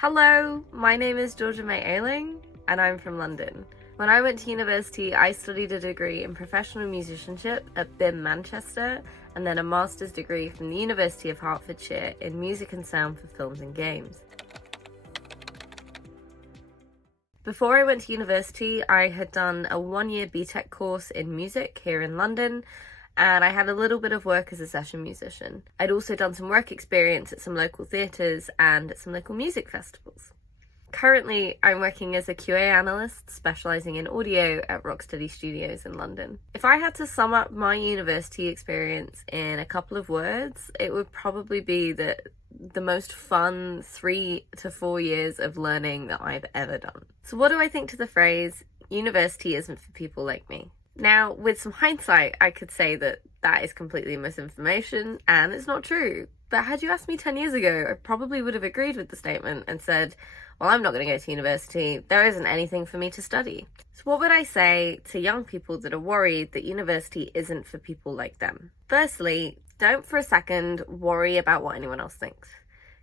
Hello, my name is Georgia May Ayling, and I'm from London. When I went to university, I studied a degree in professional musicianship at BIM Manchester, and then a master's degree from the University of Hertfordshire in music and sound for films and games. Before I went to university, I had done a one-year BTEC course in music here in London, and I had a little bit of work as a session musician. I'd also done some work experience at some local theatres and at some local music festivals. Currently, I'm working as a QA analyst specialising in audio at Rocksteady Studios in London. If I had to sum up my university experience in a couple of words, it would probably be that the most fun 3 to 4 years of learning that I've ever done. So what do I think to the phrase, university isn't for people like me? Now, with some hindsight, I could say that that is completely misinformation and it's not true. But had you asked me 10 years ago, I probably would have agreed with the statement and said, well, I'm not going to go to university. There isn't anything for me to study. So what would I say to young people that are worried that university isn't for people like them? Firstly, don't for a second worry about what anyone else thinks.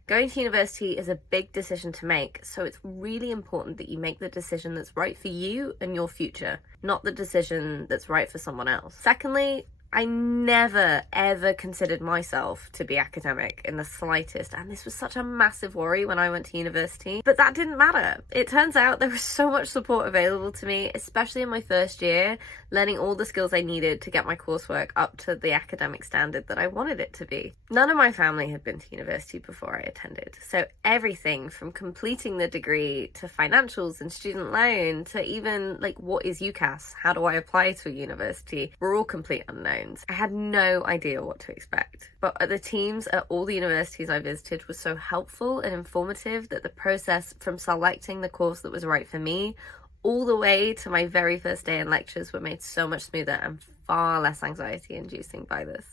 Going to university is a big decision to make, so it's really important that you make the decision that's right for you and your future, not the decision that's right for someone else. Secondly, I never ever considered myself to be academic in the slightest, and this was such a massive worry when I went to university, but that didn't matter. It turns out there was so much support available to me, especially in my first year, learning all the skills I needed to get my coursework up to the academic standard that I wanted it to be. None of my family had been to university before I attended, so everything from completing the degree to financials and student loan to even what is UCAS, how do I apply to a university, were all complete unknowns. I had no idea what to expect, but the teams at all the universities I visited were so helpful and informative that the process from selecting the course that was right for me all the way to my very first day in lectures were made so much smoother and far less anxiety inducing by this.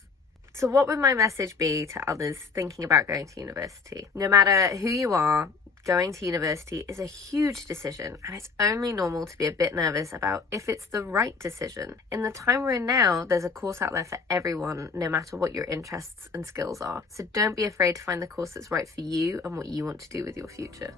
So what would my message be to others thinking about going to university? No matter who you are, going to university is a huge decision, and it's only normal to be a bit nervous about if it's the right decision. In the time we're in now, there's a course out there for everyone, no matter what your interests and skills are. So don't be afraid to find the course that's right for you and what you want to do with your future.